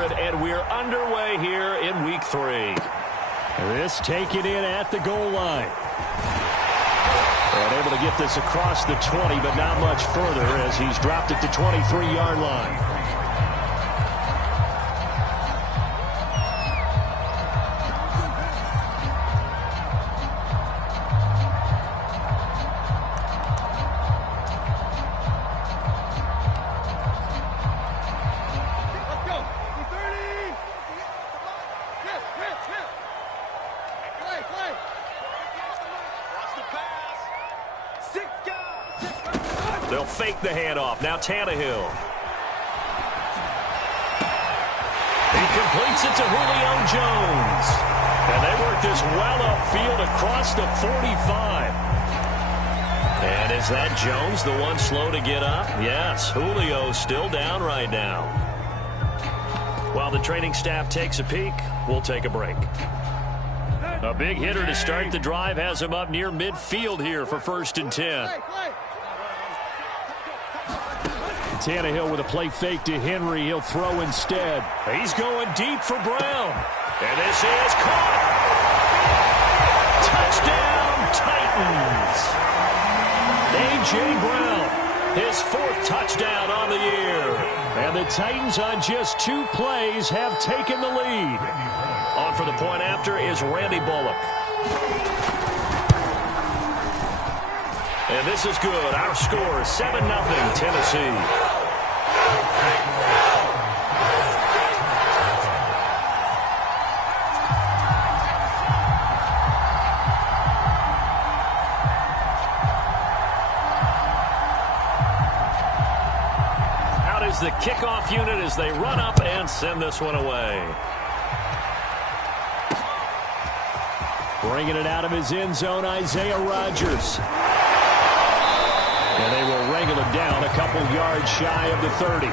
100, and we're underway here in Week 3. This taken in at the goal line. And able to get this across the 20, but not much further as he's dropped it to 23-yard line. They'll fake the handoff. Now Tannehill. He completes it to Julio Jones. And they work this well upfield across the 45. And is that Jones, the one slow to get up? Yes, Julio's still down right now. While the training staff takes a peek, we'll take a break. A big hitter to start the drive has him up near midfield here for 1st and 10. Tannehill with a play fake to Henry. He'll throw instead. He's going deep for Brown. And this is caught. Touchdown, Titans. A.J. Brown, his 4th touchdown on the year. And the Titans on just 2 plays have taken the lead. On for the point after is Randy Bullock. And this is good. Our score is 7-0 Tennessee. Out is the kickoff unit as they run up and send this one away. Bringing it out of his end zone, Isaiah Rodgers. And they will wrangle him down a couple yards shy of the 30.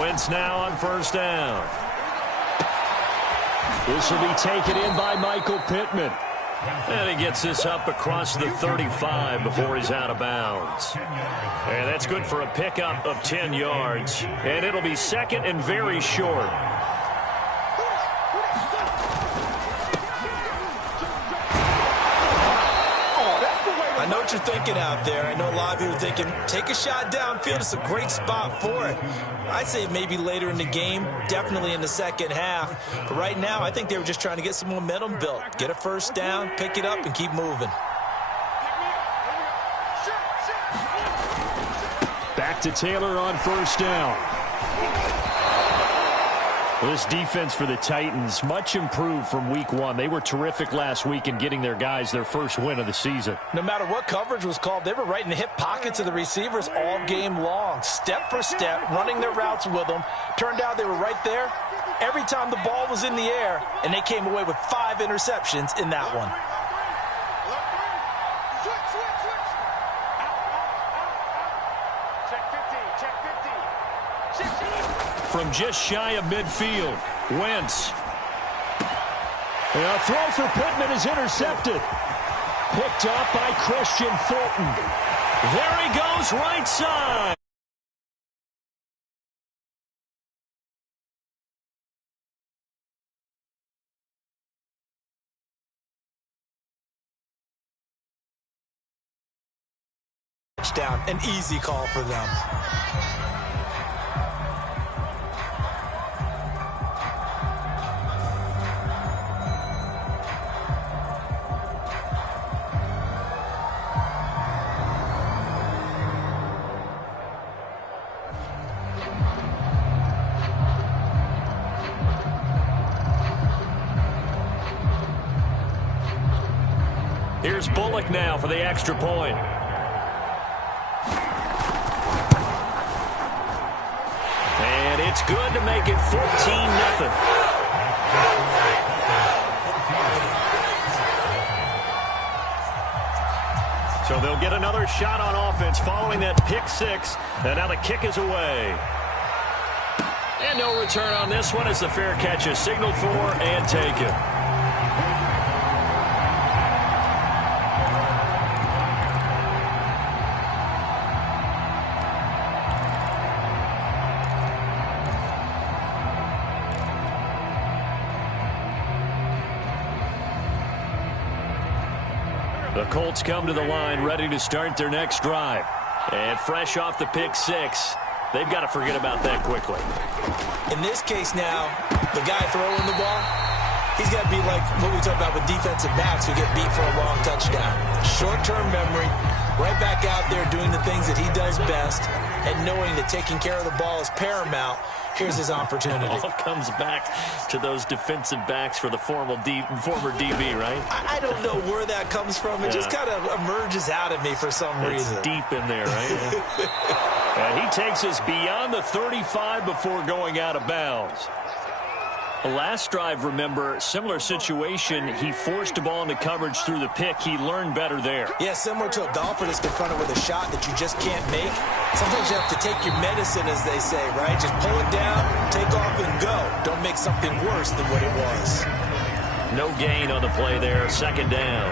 Wentz now on 1st down. This will be taken in by Michael Pittman. And he gets this up across the 35 before he's out of bounds. And that's good for a pickup of 10 yards. And it'll be 2nd and very short. I know what you're thinking out there. I know a lot of you are thinking, take a shot downfield. It's a great spot for it. I'd say maybe later in the game, definitely in the 2nd half. But right now, I think they were just trying to get some momentum built. Get a 1st down, pick it up, and keep moving. Back to Taylor on 1st down. Well, this defense for the Titans, much improved from week 1. They were terrific last week in getting their guys their 1st win of the season. No matter what coverage was called, they were right in the hip pockets of the receivers all game long. Step for step, running their routes with them. Turned out they were right there every time the ball was in the air, and they came away with 5 interceptions in that one. From just shy of midfield, Wentz. A throw for Pittman is intercepted. Picked up by Christian Fulton. There he goes, right side. Touchdown, an easy call for them. Here's Bullock now for the extra point. And it's good to make it 14-0. So they'll get another shot on offense following that pick six. And now the kick is away. And no return on this one as the fair catch is signaled for and taken. The Colts come to the line ready to start their next drive. And fresh off the pick six, they've got to forget about that quickly. In this case now, the guy throwing the ball, he's got to be like what we talked about with defensive backs who get beat for a long touchdown. Short-term memory, right back out there doing the things that he does best, and knowing that taking care of the ball is paramount. Here's his opportunity. It all comes back to those defensive backs for the former DB, right? I don't know where that comes from. It just kind of emerges out of me for some reason. It's deep in there, right? And he takes us beyond the 35 before going out of bounds. The last drive, remember, similar situation. He forced a ball into coverage through the pick. He learned better there. Yeah, similar to a golfer that's confronted with a shot that you just can't make. Sometimes you have to take your medicine, as they say, right? Just pull it down, take off, and go. Don't make something worse than what it was. No gain on the play there. Second down.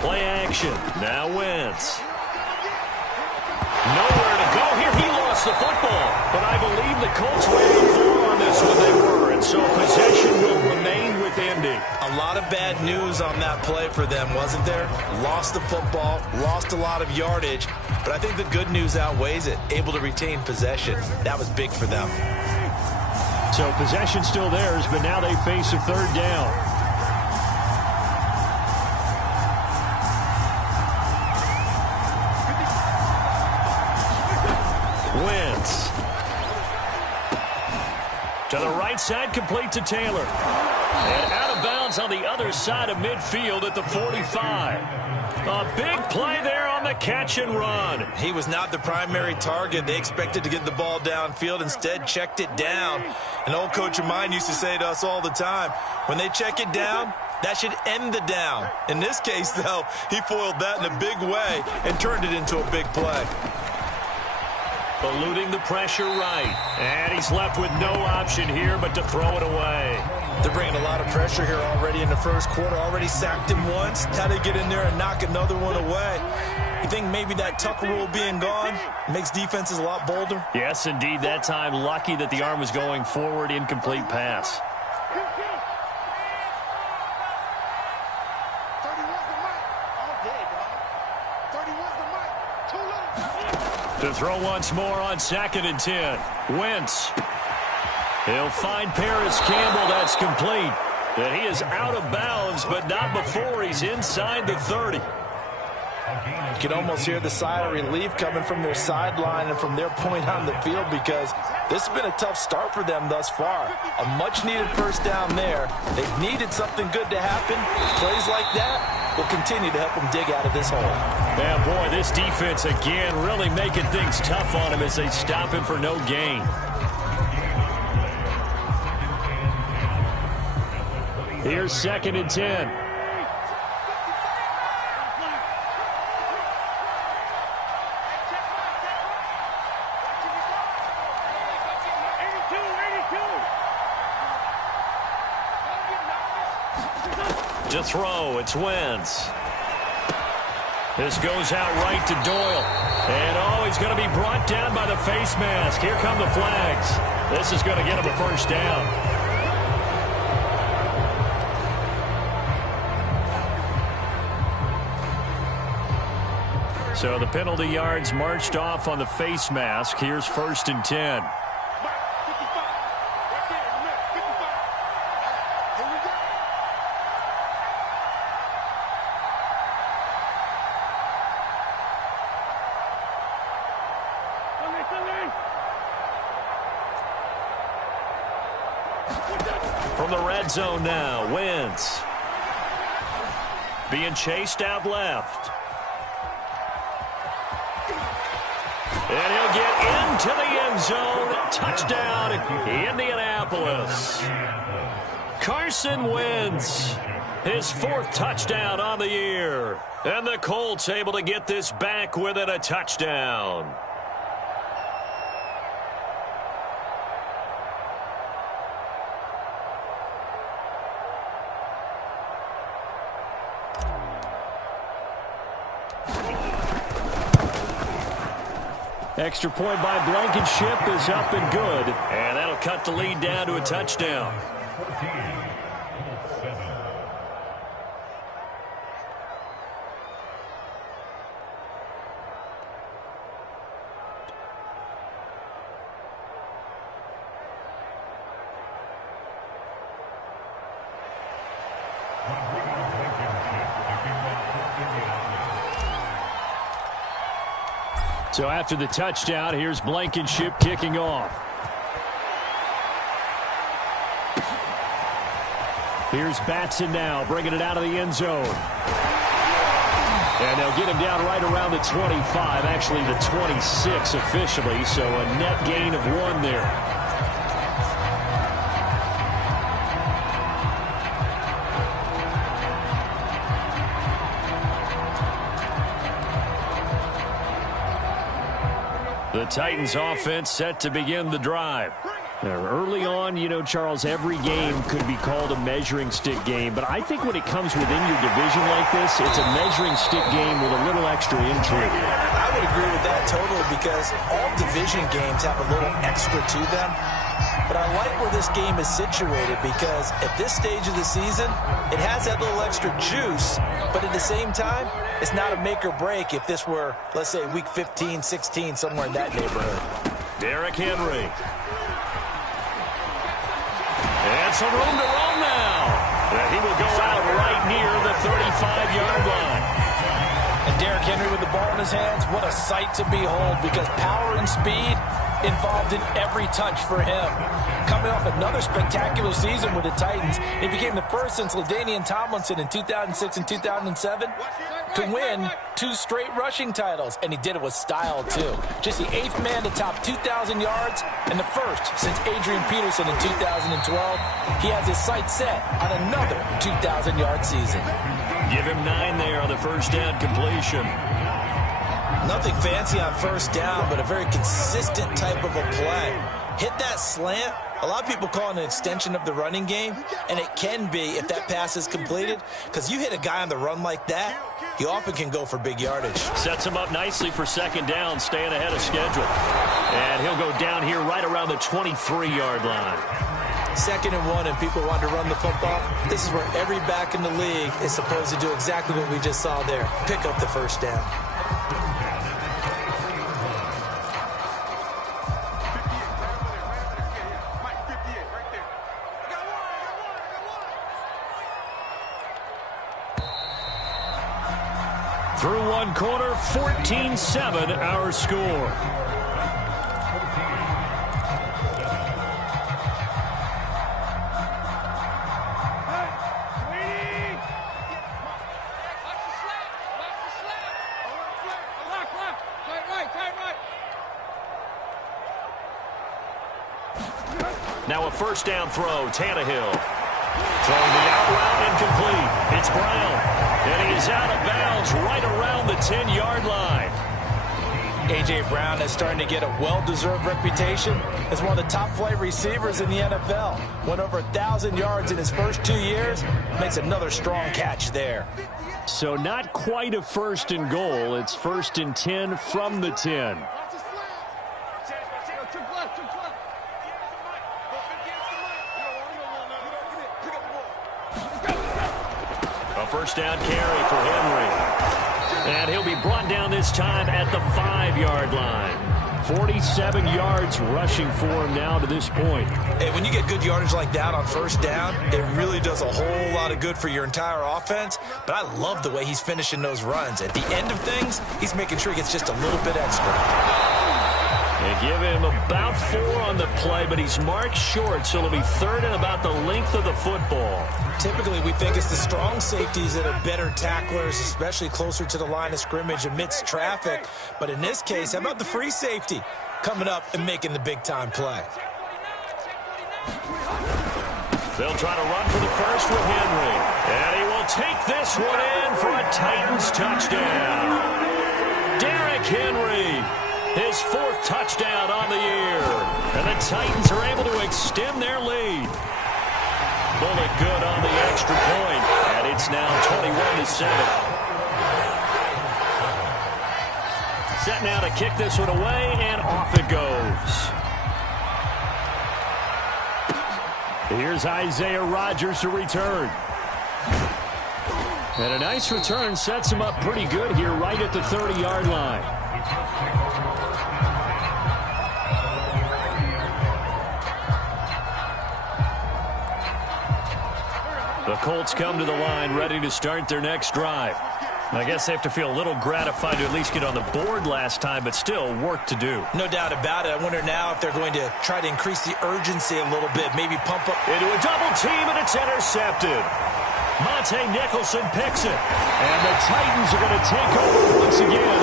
Play action. Now Wentz. Nowhere to go here. He lost the football. But I believe the Colts waited for on this one. They were. And so possession will remain with Indy. A lot of bad news on that play for them, wasn't there? Lost the football, lost a lot of yardage. But I think the good news outweighs it. Able to retain possession. That was big for them. So possession still theirs, but now they face a third down. Wentz. To the right side, complete to Taylor. And out of bounds on the other side of midfield at the 45. A big play there on the catch and run. He was not the primary target. They expected to get the ball downfield. Instead, checked it down. An old coach of mine used to say to us all the time, when they check it down, that should end the down. In this case, though, he foiled that in a big way and turned it into a big play. Eluding the pressure right. And he's left with no option here but to throw it away. They're bringing a lot of pressure here already in the first quarter. Already sacked him once. How to get in there and knock another one away. You think maybe that tuck rule being gone makes defenses a lot bolder? Yes, indeed. That time, lucky that the arm was going forward. Incomplete pass. To throw once more on 2nd and 10. Wentz. He'll find Paris Campbell. That's complete. And he is out of bounds, but not before he's inside the 30. You can almost hear the sigh of relief coming from their sideline and from their point on the field, because this has been a tough start for them thus far. A much-needed first down there. They've needed something good to happen. Plays like that will continue to help them dig out of this hole. Yeah, boy, this defense, again, really making things tough on him as they stop him for no gain. Here's 2nd and 10. To throw, it's Wentz. This goes out right to Doyle. And, oh, he's going to be brought down by the face mask. Here come the flags. This is going to get him a first down. So the penalty yards marched off on the face mask. Here's 1st and 10. From the red zone now, Wentz. Being chased out left. And he'll get into the end zone. Touchdown, Indianapolis. Carson Wentz, his 4th touchdown on the year. And the Colts able to get this back within a touchdown. Extra point by Blankenship is up and good. And that'll cut the lead down to a touchdown. So after the touchdown, here's Blankenship kicking off. Here's Batson now, bringing it out of the end zone. And they'll get him down right around the 25, actually the 26 officially, so a net gain of 1 there. The Titans offense set to begin the drive. Now, early on, you know, Charles, every game could be called a measuring stick game, but I think when it comes within your division like this, it's a measuring stick game with a little extra intrigue. I would agree with that totally because all division games have a little extra to them. But I like where this game is situated because at this stage of the season, it has that little extra juice, but at the same time, it's not a make or break if this were, let's say, week 15, 16, somewhere in that neighborhood. Derrick Henry. And some room to roam now. And he will go out right near the 35-yard line. And Derrick Henry with the ball in his hands, what a sight to behold because power and speed involved in every touch for him. Coming off another spectacular season with the Titans, he became the first since LaDainian Tomlinson in 2006 and 2007 to win 2 straight rushing titles, and he did it with style too. Just the 8th man to top 2,000 yards and the first since Adrian Peterson in 2012. He has his sights set on another 2,000-yard season. Give him 9 there on the first down completion. Nothing fancy on first down, but a very consistent type of a play. Hit that slant. A lot of people call it an extension of the running game, and it can be if that pass is completed, because you hit a guy on the run like that, he often can go for big yardage. Sets him up nicely for second down, staying ahead of schedule. And he'll go down here right around the 23-yard line. 2nd and 1, and people want to run the football. This is where every back in the league is supposed to do exactly what we just saw there. Pick up the first down. Through one quarter, 14-7 our score. Now a first down throw, Tannehill. Throwing the out route incomplete. It's Brown. And he's out of bounds right around the 10-yard line. A.J. Brown is starting to get a well-deserved reputation as one of the top-flight receivers in the NFL. Went over 1,000 yards in his first 2 years. Makes another strong catch there. So not quite a 1st and goal. It's 1st and 10 from the 10. First down carry for Henry. And he'll be brought down this time at the 5-yard line. 47 yards rushing for him now to this point. Hey, when you get good yardage like that on first down, it really does a whole lot of good for your entire offense. But I love the way he's finishing those runs. At the end of things, he's making sure he gets just a little bit extra. And give him about 4 on the play, but he's marked short, so it'll be 3rd and about the length of the football. Typically, we think it's the strong safeties that are better tacklers, especially closer to the line of scrimmage amidst traffic. But in this case, how about the free safety coming up and making the big-time play? They'll try to run for the first with Henry. And he will take this one in for a Titans touchdown. Derrick Henry, his 4th touchdown on the year. And the Titans are able to extend their lead. Bullet good on the extra point. And it's now 21-7. Set now to kick this one away, and off it goes. Here's Isaiah Rodgers to return. And a nice return sets him up pretty good here right at the 30-yard line. The Colts come to the line ready to start their next drive. I guess they have to feel a little gratified to at least get on the board last time, but still work to do. No doubt about it. I wonder now if they're going to try to increase the urgency a little bit, maybe pump up. Into a double team, and it's intercepted. Monte Nicholson picks it. And the Titans are going to take over once again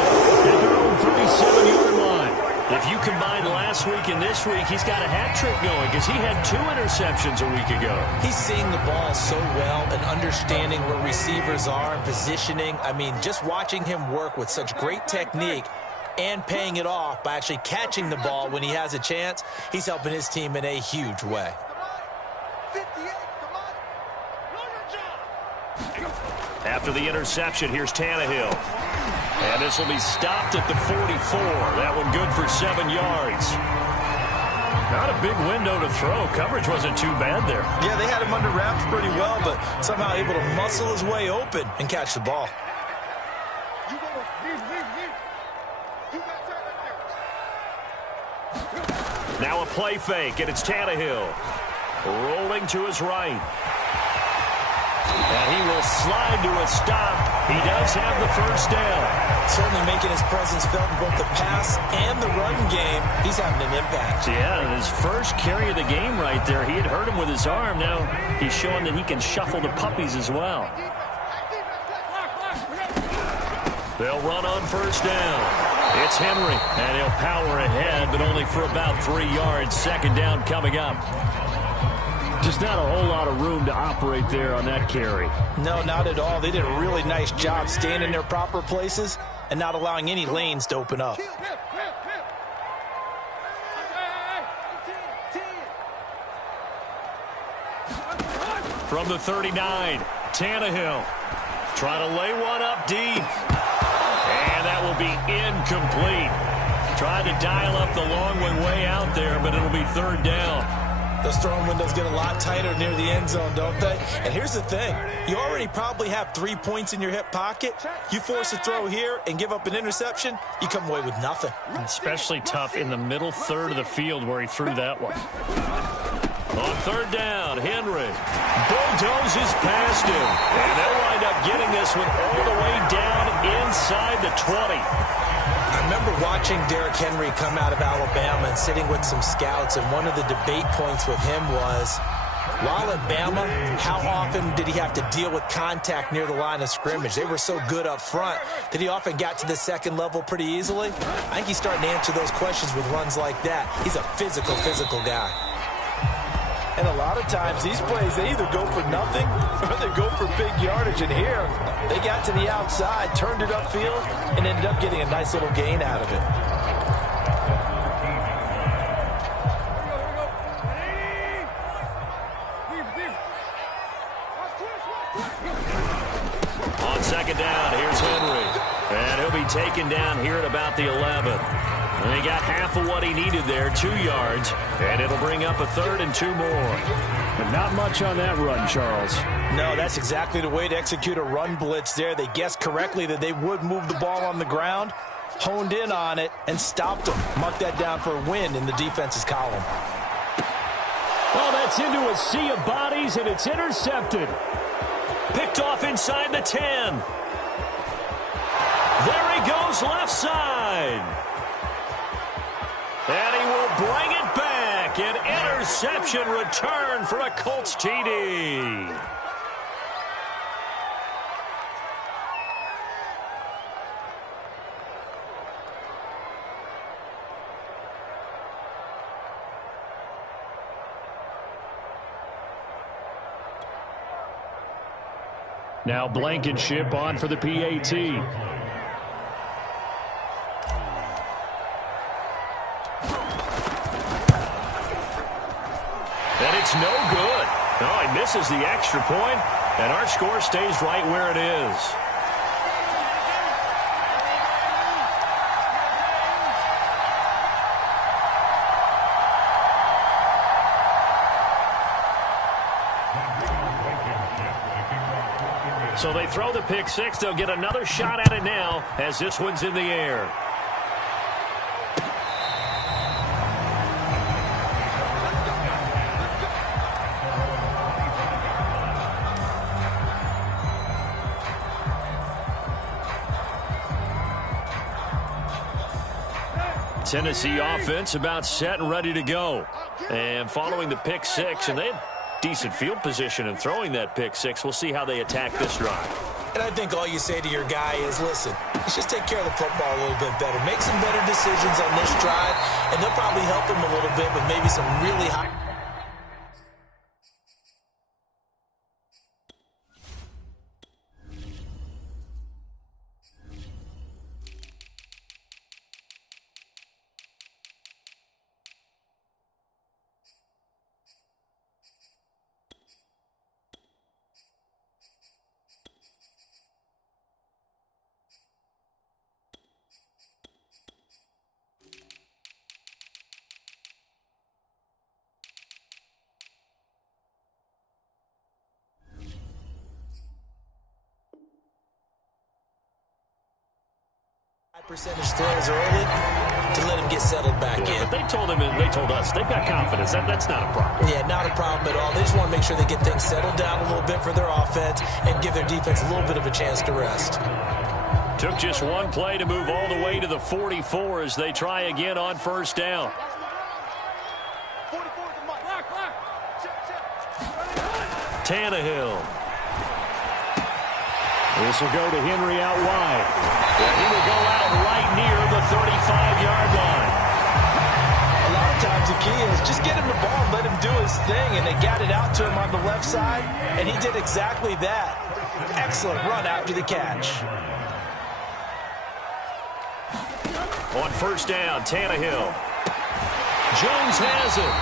at their own 37-yard line. If you combine last week and this week, he's got a hat trick going because he had 2 interceptions a week ago. He's seeing the ball so well and understanding where receivers are and positioning. I mean, just watching him work with such great technique and paying it off by actually catching the ball when he has a chance, he's helping his team in a huge way. After the interception, here's Tannehill. And this will be stopped at the 44. That one good for 7 yards. Not a big window to throw. Coverage wasn't too bad there. Yeah, they had him under wraps pretty well, but somehow able to muscle his way open and catch the ball. Now a play fake, and it's Tannehill. Rolling to his right. And he will slide to a stop. He does have the first down. Certainly making his presence felt in both the pass and the run game. He's having an impact. Yeah, his first carry of the game right there. He had hurt him with his arm. Now he's showing that he can shuffle the puppies as well. They'll run on first down. It's Henry, and he'll power ahead, but only for about 3 yards. Second down coming up. Just not a whole lot of room to operate there on that carry. No, not at all. They did a really nice job staying in their proper places and not allowing any lanes to open up. From the 39, Tannehill trying to lay one up deep. And that will be incomplete. Tried to dial up the long one way out there, but it'll be 3rd down. Those throwing windows get a lot tighter near the end zone, don't they? And here's the thing. You already probably have 3 points in your hip pocket. You force a throw here and give up an interception, you come away with nothing. Especially tough in the middle third of the field where he threw that one. On 3rd down, Henry bulldozes past him. And they'll wind up getting this one all the way down inside the 20. I remember watching Derrick Henry come out of Alabama and sitting with some scouts, and one of the debate points with him was, while at Bama, how often did he have to deal with contact near the line of scrimmage? They were so good up front that he often got to the second level pretty easily. I think he's starting to answer those questions with runs like that. He's a physical guy. And a lot of times, these plays, they either go for nothing or they go for big yardage. And here, they got to the outside, turned it upfield, and ended up getting a nice little gain out of it. On 2nd down, here's Henry. And he'll be taken down here at about the 11. And he got half of what he needed there, 2 yards. And it'll bring up a 3rd and 2 more. But not much on that run, Charles. No, that's exactly the way to execute a run blitz there. They guessed correctly that they would move the ball on the ground, honed in on it, and stopped them. Mark that down for a win in the defense's column. Well, that's into a sea of bodies, and it's intercepted. Picked off inside the 10. There he goes left side. And he will bring it back. An interception return for a Colts TD. Now Blankenship on for the PAT. And it's no good. Oh, he misses the extra point, and our score stays right where it is. So they throw the pick six. They'll get another shot at it now as this one's in the air. Tennessee offense about set and ready to go. And following the pick six, and they had decent field position in throwing that pick six. We'll see how they attack this drive. And I think all you say to your guy is, listen, let's just take care of the football a little bit better. Make some better decisions on this drive, and they'll probably help him a little bit with maybe some really high. Percentage throws early to let him get settled back in. But they told us they've got confidence. That's not a problem. Yeah, not a problem at all. They just want to make sure they get things settled down a little bit for their offense and give their defense a little bit of a chance to rest. Took just one play to move all the way to the 44 as they try again on first down. Tannehill. This will go to Henry out wide. And he will go out right near the 35-yard line. A lot of times the key is just get him the ball and let him do his thing, and they got it out to him on the left side, and he did exactly that. Excellent run after the catch. On first down, Tannehill. Jones has it.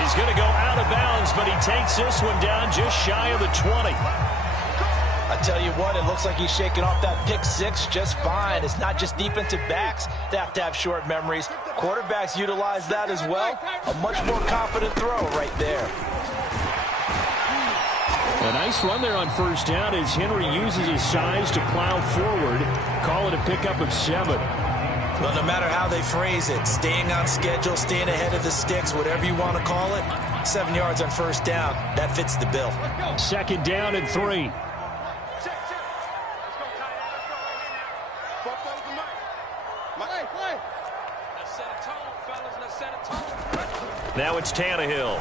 He's going to go out of bounds, but he takes this one down just shy of the 20. I tell you what, it looks like he's shaking off that pick six just fine. It's not just defensive backs that have to have short memories. Quarterbacks utilize that as well. A much more confident throw right there. A nice run there on first down as Henry uses his size to plow forward. Call it a pickup of 7. Well, no matter how they phrase it, staying on schedule, staying ahead of the sticks, whatever you want to call it, 7 yards on first down, that fits the bill. Second down and 3. Now it's Tannehill.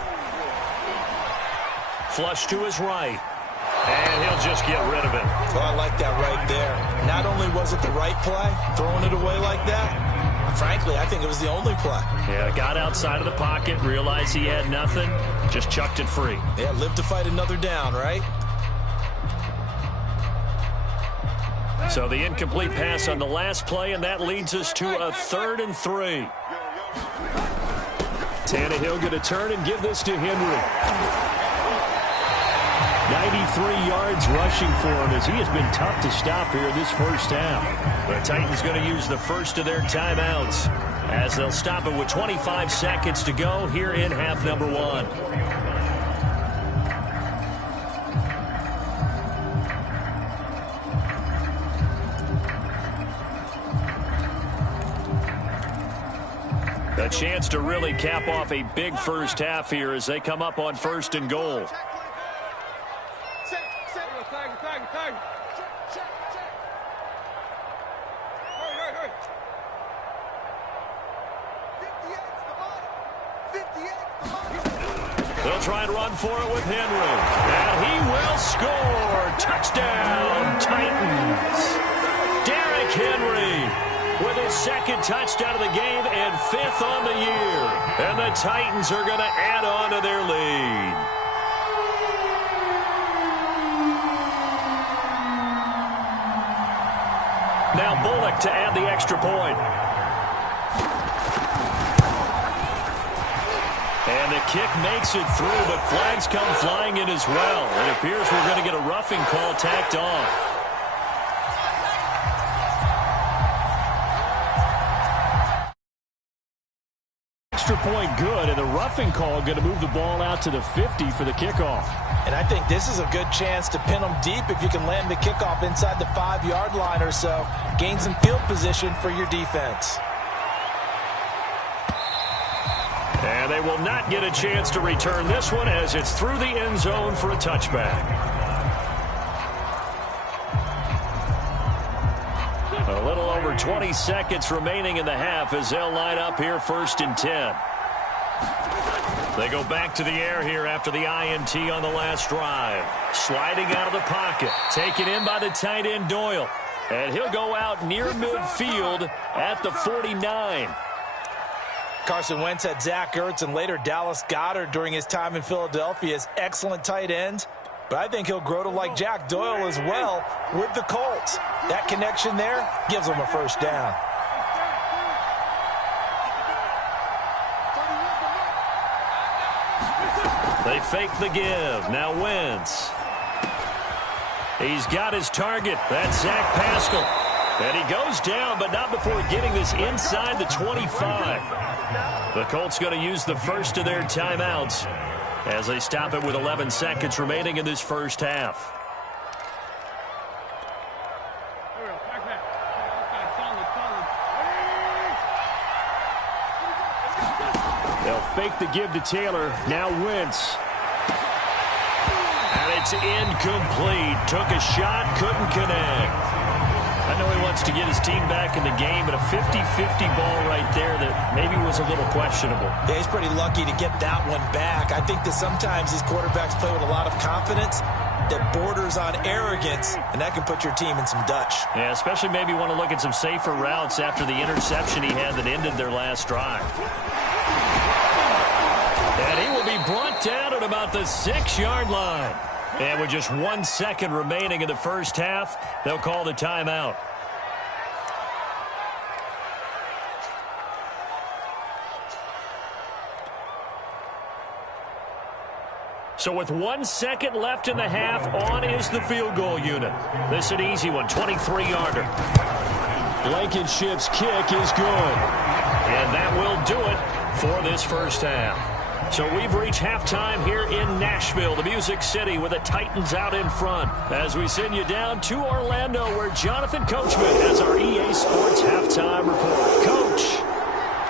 Flush to his right. And he'll just get rid of it. Oh, I like that right there. Not only was it the right play, throwing it away like that, frankly, I think it was the only play. Yeah, got outside of the pocket, realized he had nothing, just chucked it free. Yeah, live to fight another down, right? So the incomplete pass on the last play, and that leads us to a 3rd and 3. Tannehill going to turn and give this to Henry. 93 yards rushing for him as he has been tough to stop here this first half. The Titans going to use the first of their timeouts as they'll stop it with 25 seconds to go here in half number 1. A chance to really cap off a big first half here as they come up on 1st and goal. They'll try and run for it with Henry. And he will score. Touchdown, Titans. Derrick Henry with his second touchdown of the game and 5th on the year. And the Titans are going to add on to their lead. Now Bullock to add the extra point. And the kick makes it through, but flags come flying in as well. It appears we're going to get a roughing call tacked on. Extra point good, and the roughing call going to move the ball out to the 50 for the kickoff. And I think this is a good chance to pin them deep if you can land the kickoff inside the 5-yard line or so. Gain some field position for your defense. And they will not get a chance to return this one as it's through the end zone for a touchback. A little over 20 seconds remaining in the half as they'll line up here 1st and 10. They go back to the air here after the INT on the last drive. Sliding out of the pocket. Taken in by the tight end Doyle. And he'll go out near midfield at the 49. Carson Wentz had Zach Ertz and later Dallas Goedert during his time in Philadelphia as excellent tight ends. But I think he'll grow to like Jack Doyle as well with the Colts. That connection there gives them a first down. They fake the give. Now Wentz. He's got his target. That's Zach Pascal. And he goes down, but not before getting this inside the 25. The Colts going to use the first of their timeouts as they stop it with 11 seconds remaining in this first half. They'll fake the give to Taylor. Now Wentz. And it's incomplete. Took a shot, couldn't connect. I know he wants to get his team back in the game, but a 50-50 ball right there that maybe was a little questionable. Yeah, he's pretty lucky to get that one back. I think that sometimes these quarterbacks play with a lot of confidence that borders on arrogance, and that can put your team in some Dutch. Yeah, especially maybe want to look at some safer routes after the interception he had that ended their last drive. And he will be brought down at about the 6-yard line. And with just 1 second remaining in the first half, they'll call the timeout. So with 1 second left in the half, on is the field goal unit. This is an easy one, 23-yarder. Blankenship's kick is good. And that will do it for this first half. So we've reached halftime here in Nashville, the Music City, with the Titans out in front. As we send you down to Orlando, where Jonathan Coachman has our EA Sports halftime report. Coach,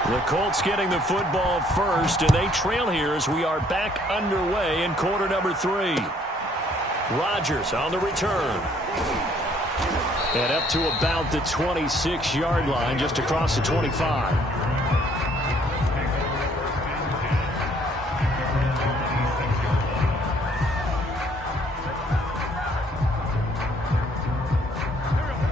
the Colts getting the football first, and they trail here as we are back underway in quarter number 3. Rodgers on the return. And up to about the 26-yard line, just across the 25.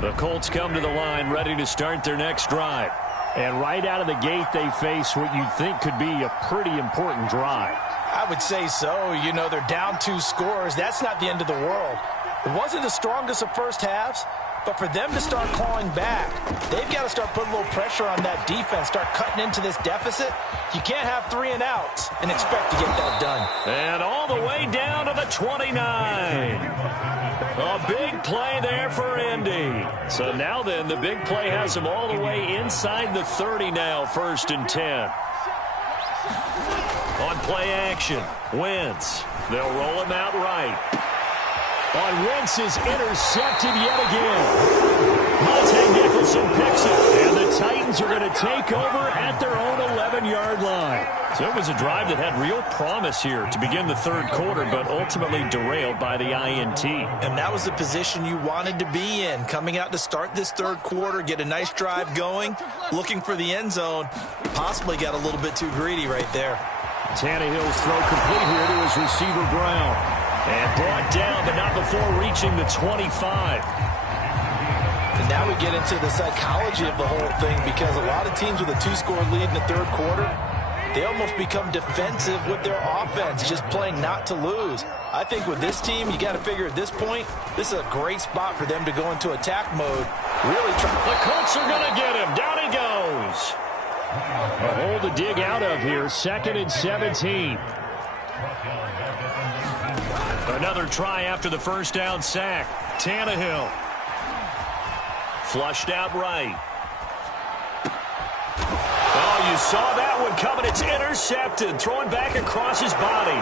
The Colts come to the line ready to start their next drive. And right out of the gate, they face what you'd think could be a pretty important drive. I would say so. You know, they're down 2 scores. That's not the end of the world. It wasn't the strongest of first halves, but for them to start clawing back, they've got to start putting a little pressure on that defense, start cutting into this deficit. You can't have 3 and outs and expect to get that done. And all the way down to the 29. A big play there for Indy. So now then, the big play has them all the way inside the 30 now, 1st and 10. On play action, Wentz. They'll roll him out right. On Wentz is intercepted yet again. Monte Nicholson picks it, and the Titans are going to take over at their own 11-yard line. So it was a drive that had real promise here to begin the third quarter, but ultimately derailed by the INT. And that was the position you wanted to be in, coming out to start this third quarter, get a nice drive going, looking for the end zone. Possibly got a little bit too greedy right there. Tannehill's throw complete here to his receiver, Brown. And brought down, but not before reaching the 25. And now we get into the psychology of the whole thing, because a lot of teams with a 2-score lead in the third quarter, they almost become defensive with their offense, just playing not to lose. I think with this team, you got to figure at this point, this is a great spot for them to go into attack mode. Really try. The Colts are going to get him. Down he goes. A hole to dig out of here. 2nd and 17. Another try after the first down sack. Tannehill. Flushed out right. Oh, you saw that one coming. It's intercepted. Throwing back across his body.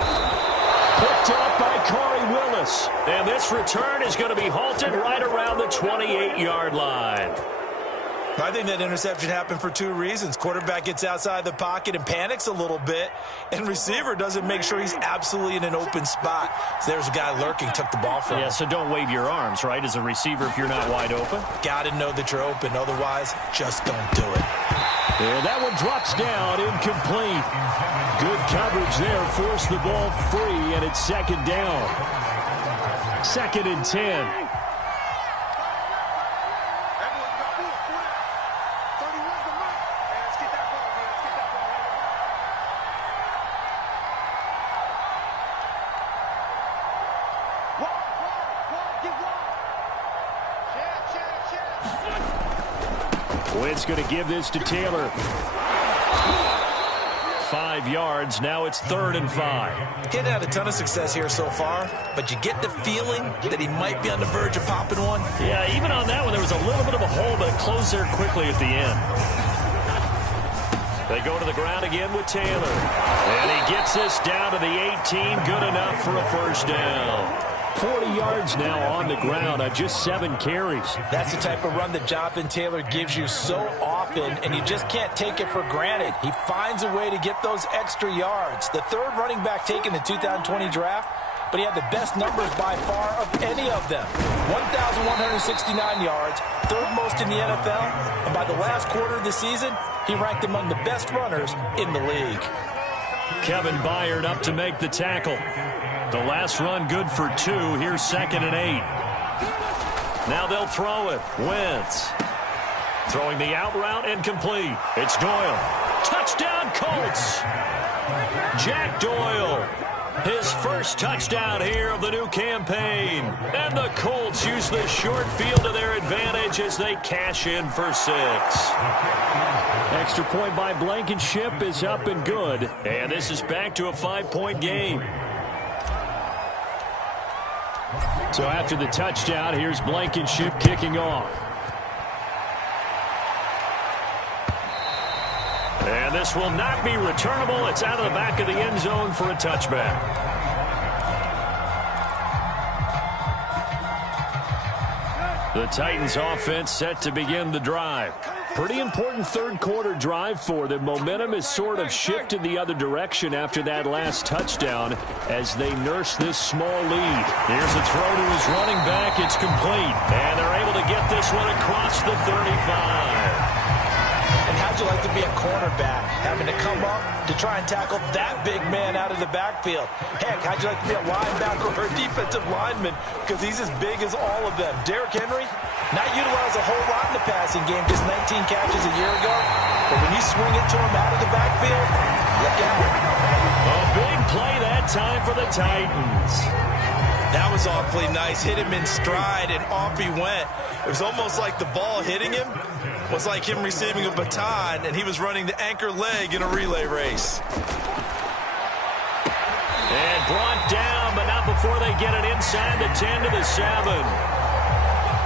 Picked up by Corey Willis. And this return is going to be halted right around the 28-yard line. I think that interception happened for 2 reasons. Quarterback gets outside the pocket and panics a little bit, and receiver doesn't make sure he's absolutely in an open spot. So there's a guy lurking, took the ball from him. Yeah, so don't wave your arms, right, as a receiver if you're not wide open. Got to know that you're open. Otherwise, just don't do it. And that one drops down, incomplete. Good coverage there, forced the ball free, and it's 2nd down. 2nd and 10. Witt's going to give this to Taylor. 5 yards. Now it's 3rd and 5. He's had a ton of success here so far, but you get the feeling that he might be on the verge of popping one. Yeah, even on that one, there was a little bit of a hole, but it closed there quickly at the end. They go to the ground again with Taylor. And he gets this down to the 18. Good enough for a first down. 40 yards now on the ground on just 7 carries. That's the type of run that Jonathan Taylor gives you so often, and you just can't take it for granted. He finds a way to get those extra yards. The 3rd running back taken in the 2020 draft, but he had the best numbers by far of any of them. 1,169 yards, 3rd most in the NFL, and by the last quarter of the season, he ranked among the best runners in the league. Kevin Byard up to make the tackle. The last run good for 2. Here's 2nd and 8. Now they'll throw it. Wentz. Throwing the out route incomplete. It's Doyle. Touchdown Colts. Jack Doyle. His first touchdown here of the new campaign. And the Colts use the short field to their advantage as they cash in for 6. Extra point by Blankenship is up and good. And this is back to a 5-point game. So after the touchdown, here's Blankenship kicking off. And this will not be returnable. It's out of the back of the end zone for a touchback. The Titans offense set to begin the drive. Pretty important third quarter drive for them. Momentum has sort of shifted the other direction after that last touchdown as they nurse this small lead. Here's a throw to his running back. It's complete. And they're able to get this one across the 35. And how'd you like to be a cornerback, having to come up to try and tackle that big man out of the backfield? Heck, how'd you like to be a linebacker or a defensive lineman, because he's as big as all of them? Derrick Henry, not utilized a whole lot in the passing game, just 19 catches a year ago. But when you swing it to him out of the backfield, look out. A big play that time for the Titans. That was awfully nice. Hit him in stride, and off he went. It was almost like the ball hitting him was like him receiving a baton, and he was running the anchor leg in a relay race. And brought down, but not before they get it inside the 10 to the 7.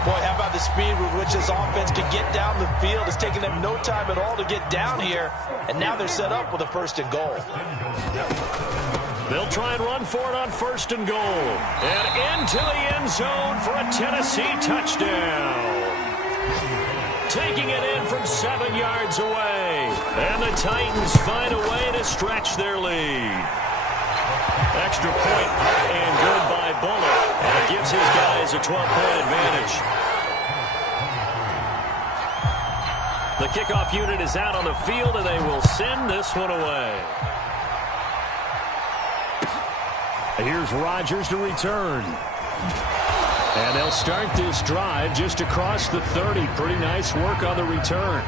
Boy, how about the speed with which this offense can get down the field? It's taking them no time at all to get down here, and now they're set up with a 1st and goal. They'll try and run for it on 1st and goal. And into the end zone for a Tennessee touchdown. Taking it in from 7 yards away. And the Titans find a way to stretch their lead. Extra point and good by Bullock. And it gives his guys a 12-point advantage. The kickoff unit is out on the field, and they will send this one away. Here's Rodgers to return. And they'll start this drive just across the 30. Pretty nice work on the return.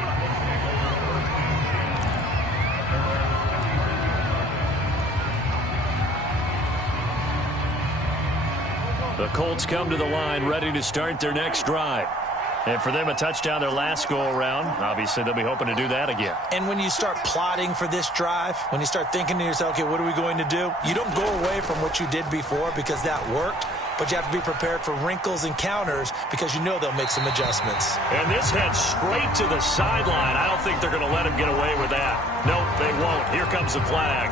The Colts come to the line ready to start their next drive. And for them, a touchdown their last go-around. Obviously, they'll be hoping to do that again. And when you start plotting for this drive, when you start thinking to yourself, okay, what are we going to do? You don't go away from what you did before because that worked, but you have to be prepared for wrinkles and counters because you know they'll make some adjustments. And this heads straight to the sideline. I don't think they're going to let him get away with that. Nope, they won't. Here comes the flag.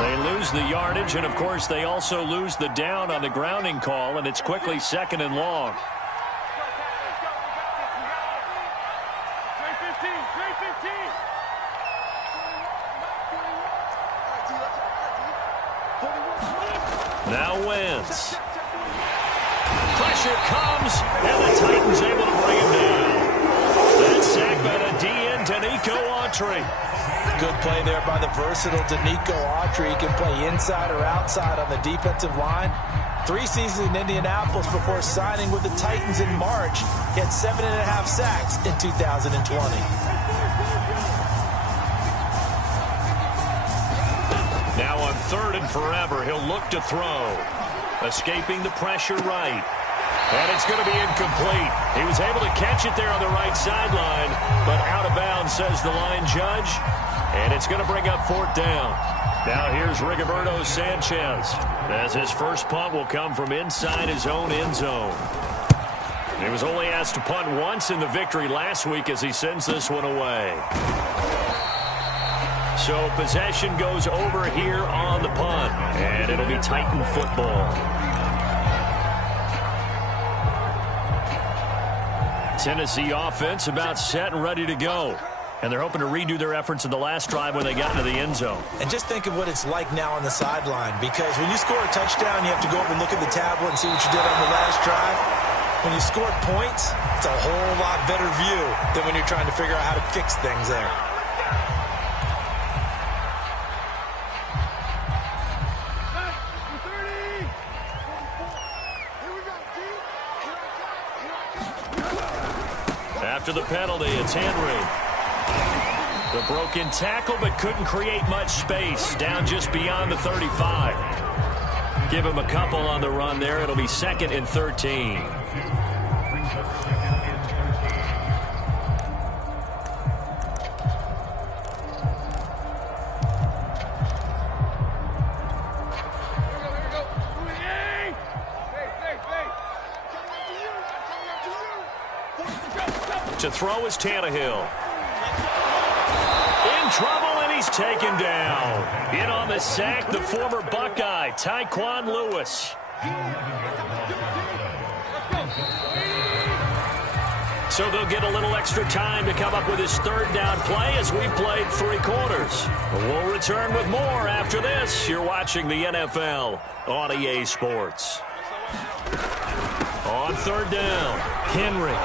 They lose the yardage, and, of course, they also lose the down on the grounding call, and it's quickly 2nd and long. Now Wentz. Pressure comes, and the Titans able to bring him down. That's sacked by the DN, Danico Autry. Good play there by the versatile Danico Autry. He can play inside or outside on the defensive line. 3 seasons in Indianapolis before signing with the Titans in March. He had 7.5 sacks in 2020. Now on 3rd and forever, he'll look to throw. Escaping the pressure right. And it's going to be incomplete. He was able to catch it there on the right sideline, but out of bounds, says the line judge. And it's going to bring up 4th down. Now here's Rigoberto Sanchez, as his first punt will come from inside his own end zone. He was only asked to punt once in the victory last week as he sends this one away. So possession goes over here on the punt, and it'll be Titan football. Tennessee offense about set and ready to go. And they're hoping to redo their efforts in the last drive when they got into the end zone. And just think of what it's like now on the sideline, because when you score a touchdown, you have to go over and look at the tablet and see what you did on the last drive. When you scored points, it's a whole lot better view than when you're trying to figure out how to fix things there. After the penalty, it's Henry. The broken tackle, but couldn't create much space. Down just beyond the 35. Give him a couple on the run there. It'll be 2nd and 13. To throw is Tannehill. In trouble, and he's taken down. In on the sack, the former Buckeye, Tyquan Lewis. So they'll get a little extra time to come up with his 3rd down play as we played 3 quarters. We'll return with more after this. You're watching the NFL on EA Sports. On 3rd down, Henry.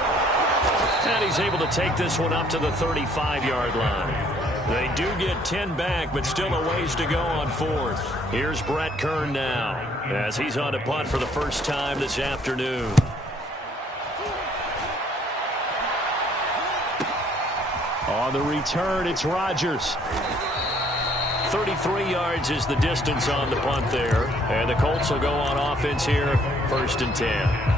And he's able to take this one up to the 35-yard line. They do get 10 back, but still a ways to go on 4th. Here's Brett Kern now, as he's on to punt for the first time this afternoon. On the return, it's Rodgers. 33 yards is the distance on the punt there. And the Colts will go on offense here, 1st and 10.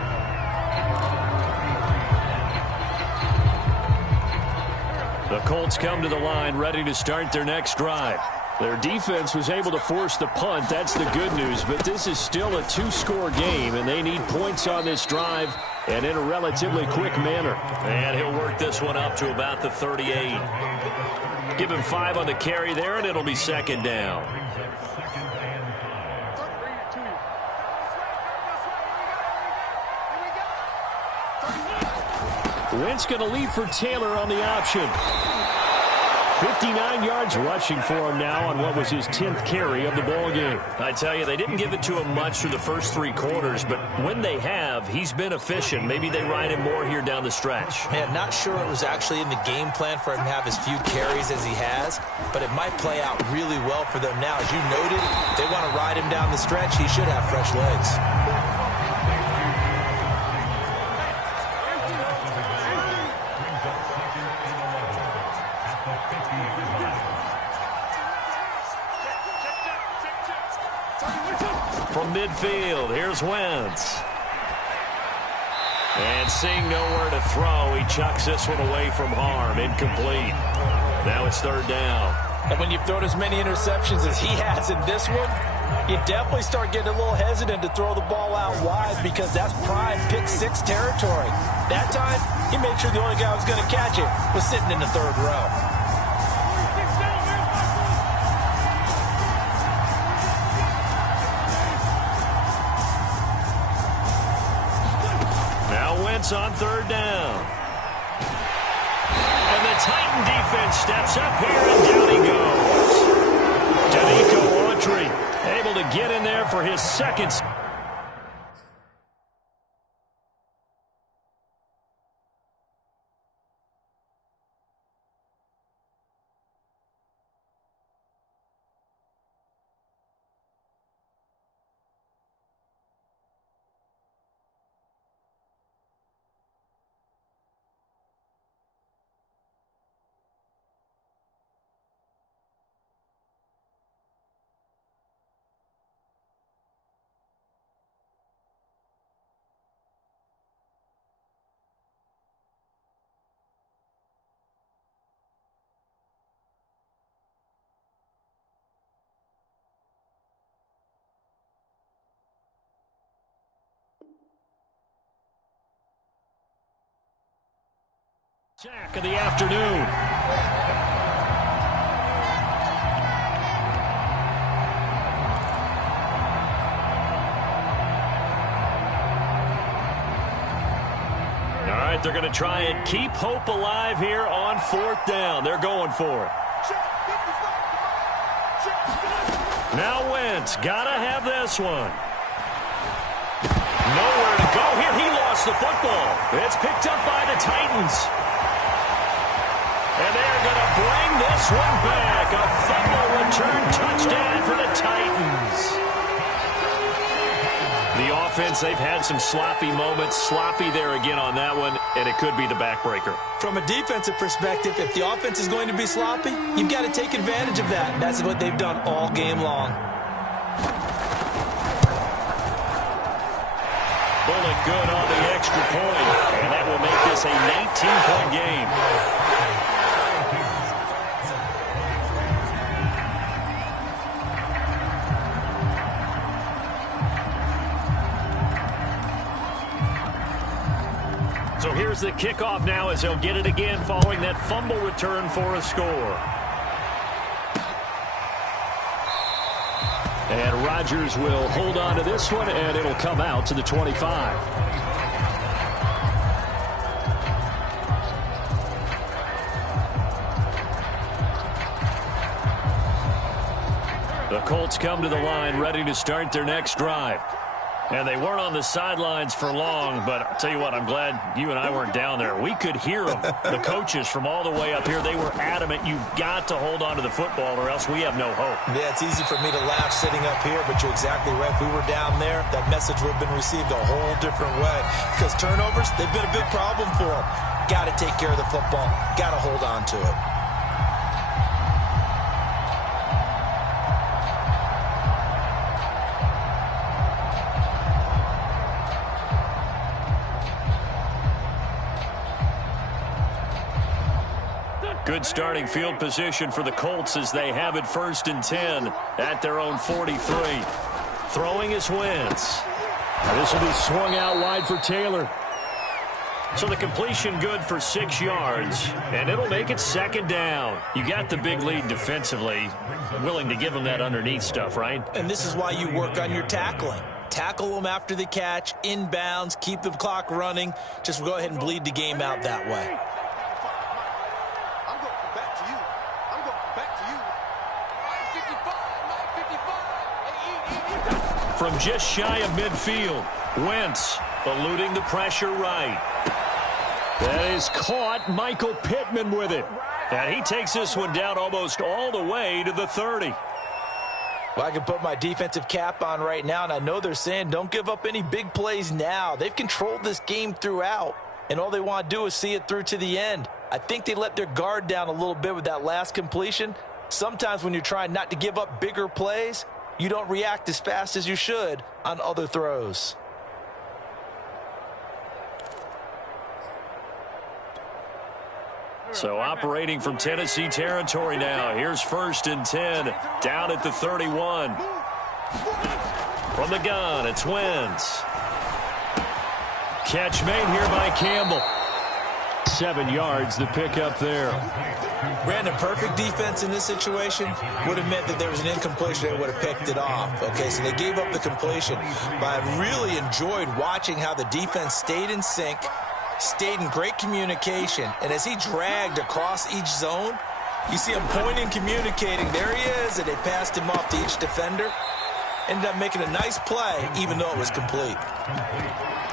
The Colts come to the line ready to start their next drive. Their defense was able to force the punt. That's the good news. But this is still a 2-score game, and they need points on this drive and in a relatively quick manner. And he'll work this one up to about the 38. Give him 5 on the carry there, and it'll be 2nd down. Wentz going to lead for Taylor on the option. 59 yards rushing for him now on what was his 10th carry of the ball game. I tell you, they didn't give it to him much through the first 3 quarters, but when they have, he's been efficient. Maybe they ride him more here down the stretch. Man, not sure it was actually in the game plan for him to have as few carries as he has, but it might play out really well for them now. As you noted, if they want to ride him down the stretch, he should have fresh legs. From midfield, here's Wentz. And seeing nowhere to throw, he chucks this one away from harm. Incomplete. Now it's 3rd down. And when you've thrown as many interceptions as he has in this one, you definitely start getting a little hesitant to throw the ball out wide because that's prime pick 6 territory. That time, he made sure the only guy who was going to catch it was sitting in the 3rd row. On 3rd down. And the Titan defense steps up here, and down he goes. Danico Autry able to get in there for his 2nd. Sack of the afternoon. All right, they're going to try and keep hope alive here on 4th down. They're going for it. Now Wentz, gotta have this one. Nowhere to go here. He lost the football. It's picked up by the Titans. And they're going to bring this one back. A fumble return touchdown for the Titans. The offense, they've had some sloppy moments. Sloppy there again on that one, and it could be the backbreaker. From a defensive perspective, if the offense is going to be sloppy, you've got to take advantage of that. And that's what they've done all game long. Bullet good on the extra point, and that will make this a 19-point game. So here's the kickoff now as he'll get it again following that fumble return for a score. And Rodgers will hold on to this one, and it'll come out to the 25. The Colts come to the line ready to start their next drive. And they weren't on the sidelines for long, but I'll tell you what, I'm glad you and I weren't down there. We could hear them, the coaches from all the way up here. They were adamant, you've got to hold on to the football or else we have no hope. Yeah, it's easy for me to laugh sitting up here, but you're exactly right. If we were down there, that message would have been received a whole different way. Because turnovers, they've been a big problem for them. Got to take care of the football. Got to hold on to it. Good starting field position for the Colts as they have it 1st and 10 at their own 43. Throwing is Wentz. This will be swung out wide for Taylor. So the completion good for 6 yards, and it'll make it 2nd down. You got the big lead defensively, willing to give them that underneath stuff, right? And this is why you work on your tackling. Tackle them after the catch, inbounds, keep the clock running. Just go ahead and bleed the game out that way. From just shy of midfield, Wentz eluding the pressure right. That is caught. Michael Pittman with it. And he takes this one down almost all the way to the 30. Well, I can put my defensive cap on right now, and I know they're saying don't give up any big plays now. They've controlled this game throughout, and all they want to do is see it through to the end. I think they let their guard down a little bit with that last completion. Sometimes when you're trying not to give up bigger plays, you don't react as fast as you should on other throws. So operating from Tennessee territory now. Here's 1st and 10 down at the 31. From the gun, it's Wentz. Catch made here by Campbell. 7 yards, the pickup there. Brandon, perfect defense in this situation would have meant that there was an incompletion. They would have picked it off. Okay, so they gave up the completion. But I really enjoyed watching how the defense stayed in sync, stayed in great communication, and as he dragged across each zone, you see him pointing, communicating. There he is, and they passed him off to each defender. Ended up making a nice play, even though it was complete.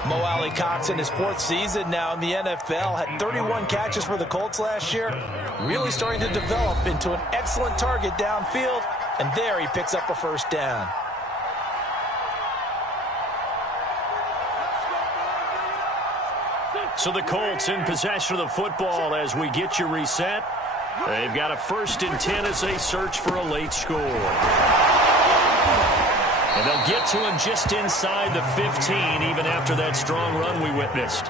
Mo Alley-Cox in his 4th season now in the NFL had 31 catches for the Colts last year. Really starting to develop into an excellent target downfield, and there he picks up a 1st down. So the Colts in possession of the football as we get you reset. They've got a 1st and 10 as they search for a late score. And they'll get to him just inside the 15, even after that strong run we witnessed.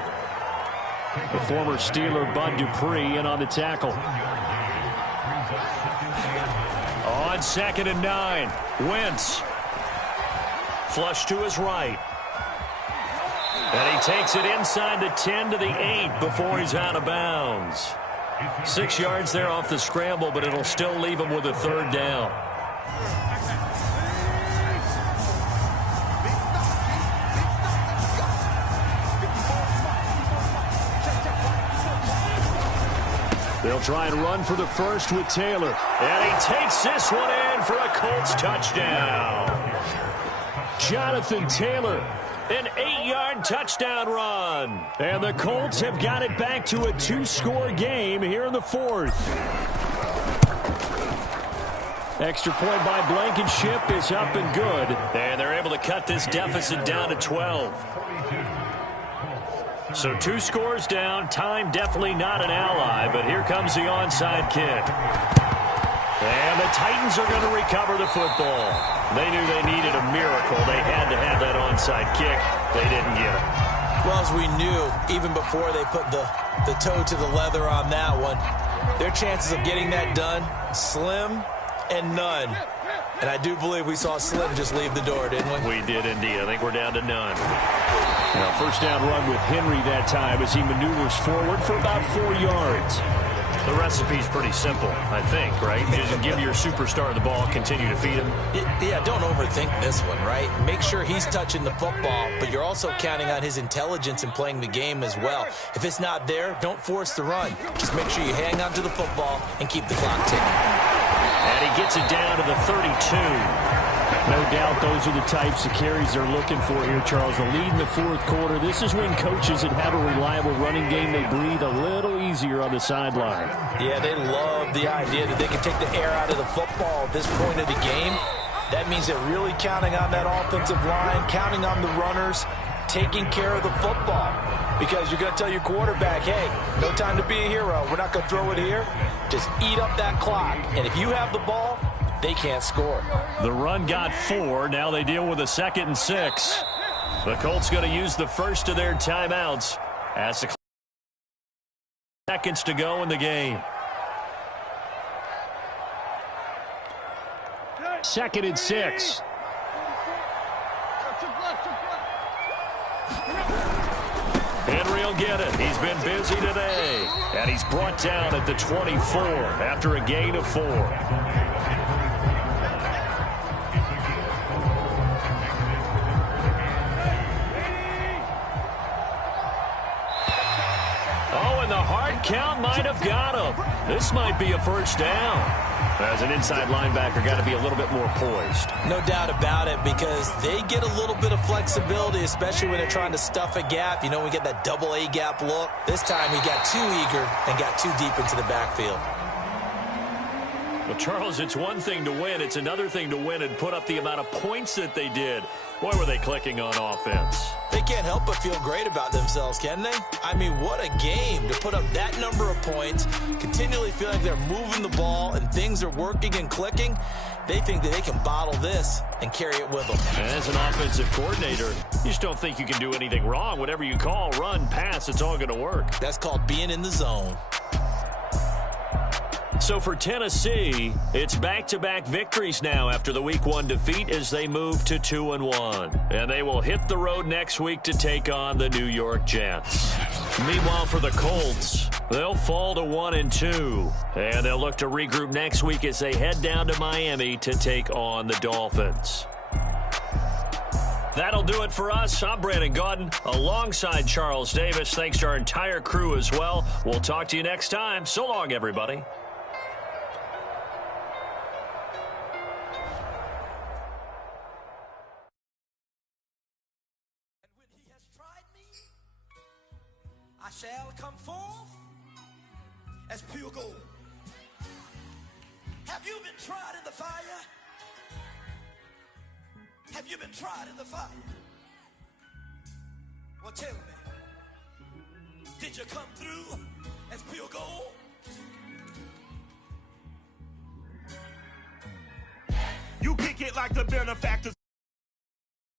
The former Steeler Bud Dupree in on the tackle. On 2nd and 9, Wentz. Flush to his right. And he takes it inside the 10 to the 8 before he's out of bounds. 6 yards there off the scramble, but it'll still leave him with a 3rd down. They'll try and run for the 1st with Taylor. And he takes this one in for a Colts touchdown. Jonathan Taylor, an 8-yard touchdown run. And the Colts have got it back to a 2-score game here in the 4th. Extra point by Blankenship is up and good. And they're able to cut this deficit down to 12. So 2 scores down. Time definitely not an ally, but here comes the onside kick. And the Titans are going to recover the football. They knew they needed a miracle. They had to have that onside kick. They didn't get it. Well, as we knew, even before they put the toe to the leather on that one, their chances of getting that done, slim and none. And I do believe we saw Slim just leave the door, didn't we? We did indeed. I think we're down to none. Now, 1st down run with Henry that time as he maneuvers forward for about 4 yards. The recipe's pretty simple, I think, right? Just give your superstar the ball, continue to feed him. Yeah, don't overthink this one, right? Make sure he's touching the football, but you're also counting on his intelligence in playing the game as well. If it's not there, don't force the run. Just make sure you hang on to the football and keep the clock ticking. And he gets it down to the 32. No doubt those are the types of carries they're looking for here, Charles. The lead in the 4th quarter. This is when coaches that have a reliable running game, they breathe a little easier on the sideline. Yeah, they love the idea that they can take the air out of the football at this point of the game. That means they're really counting on that offensive line, counting on the runners, taking care of the football. Because you're going to tell your quarterback, hey, no time to be a hero. We're not going to throw it here. Just eat up that clock. And if you have the ball, they can't score. The run got 4. Now they deal with a 2nd and 6. The Colts going to use the first of their timeouts as the seconds to go in the game. 2nd and 6. Henry will get it. He's been busy today. And he's brought down at the 24 after a gain of 4. Oh, and the hard count might have got him. This might be a 1st down. As an inside linebacker, got to be a little bit more poised. No doubt about it, because they get a little bit of flexibility, especially when they're trying to stuff a gap. You know, we get that double A gap look. This time he got too eager and got too deep into the backfield. Well, Charles, it's one thing to win. It's another thing to win and put up the amount of points that they did. Boy, were they clicking on offense. They can't help but feel great about themselves, can they? I mean, what a game to put up that number of points, continually feeling like they're moving the ball and things are working and clicking. They think that they can bottle this and carry it with them. And as an offensive coordinator, you just don't think you can do anything wrong. Whatever you call, run, pass, it's all going to work. That's called being in the zone. So for Tennessee, it's back-to-back victories now after the Week 1 defeat as they move to 2-1. And they will hit the road next week to take on the New York Jets. Meanwhile, for the Colts, they'll fall to 1-2. And they'll look to regroup next week as they head down to Miami to take on the Dolphins. That'll do it for us. I'm Brandon Gaudin alongside Charles Davis. Thanks to our entire crew as well. We'll talk to you next time. So long, everybody. I shall come forth as pure gold. Have you been tried in the fire? Have you been tried in the fire? Well, tell me, did you come through as pure gold? You kick it like the benefactors.